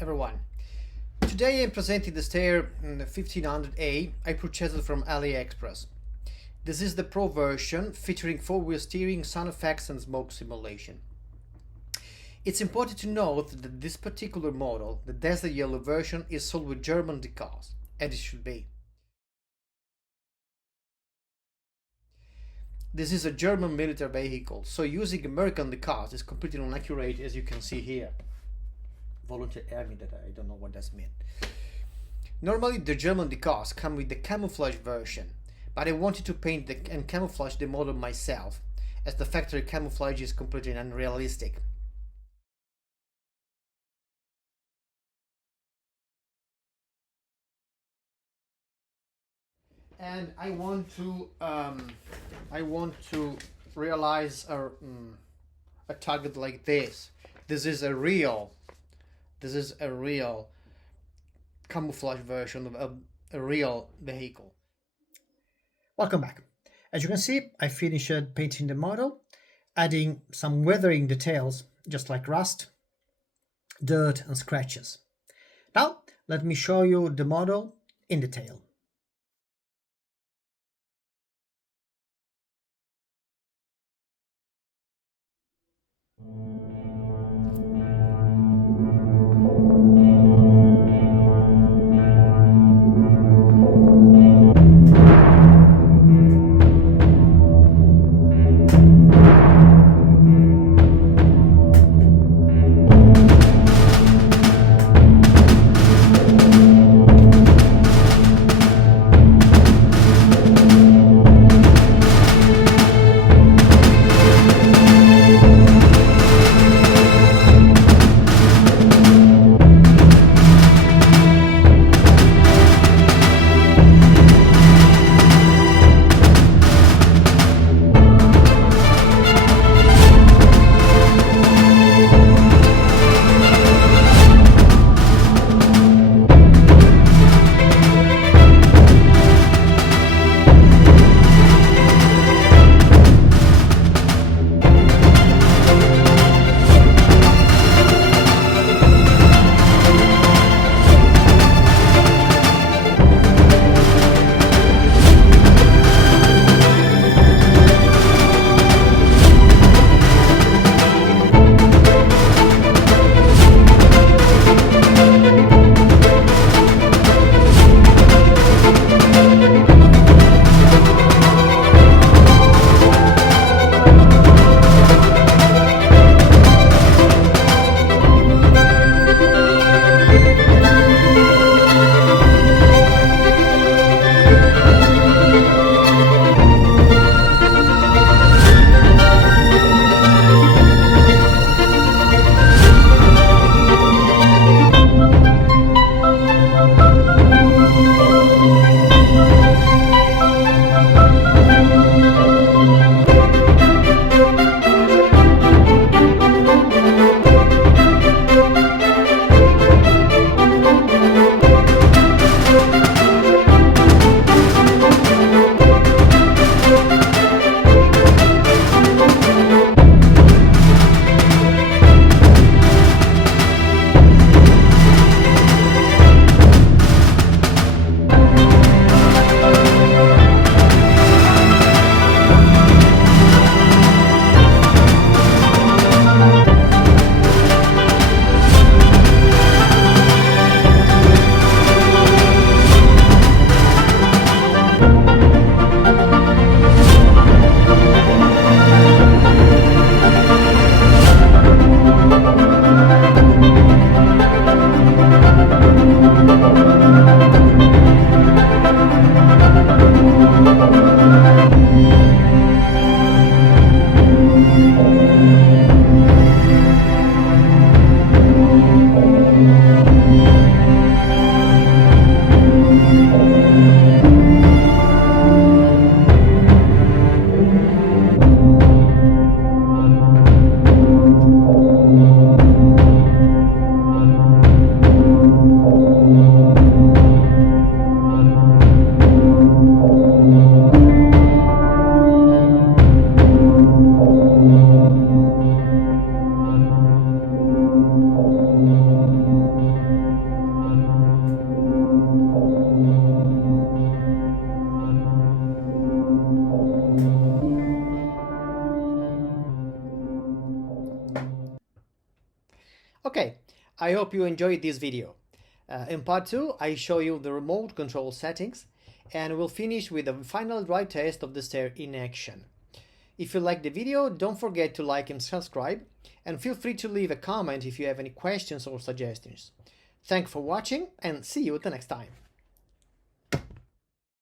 everyone. Today I'm presenting the Steyr 1500A I purchased from AliExpress. This is the Pro version featuring 4-wheel steering, sound effects and smoke simulation. It's important to note that this particular model, the desert yellow version, is sold with German decals, as it should be. This is a German military vehicle, so using American decals is completely inaccurate, as you can see here. Volunteer army, that I don't know what that means. Normally the German decals come with the camouflage version, but I wanted to paint and camouflage the model myself, as the factory camouflage is completely unrealistic. And I want to realize a target like this. This is a real camouflage version of a real vehicle. Welcome back. As you can see, I finished painting the model, adding some weathering details, just like rust, dirt and scratches. Now, let me show you the model in detail. Okay, I hope you enjoyed this video. In part 2, I show you the remote control settings, and we'll finish with a final drive test of the Steyr in action. If you like the video, don't forget to like and subscribe, and feel free to leave a comment if you have any questions or suggestions. Thanks for watching, and see you the next time.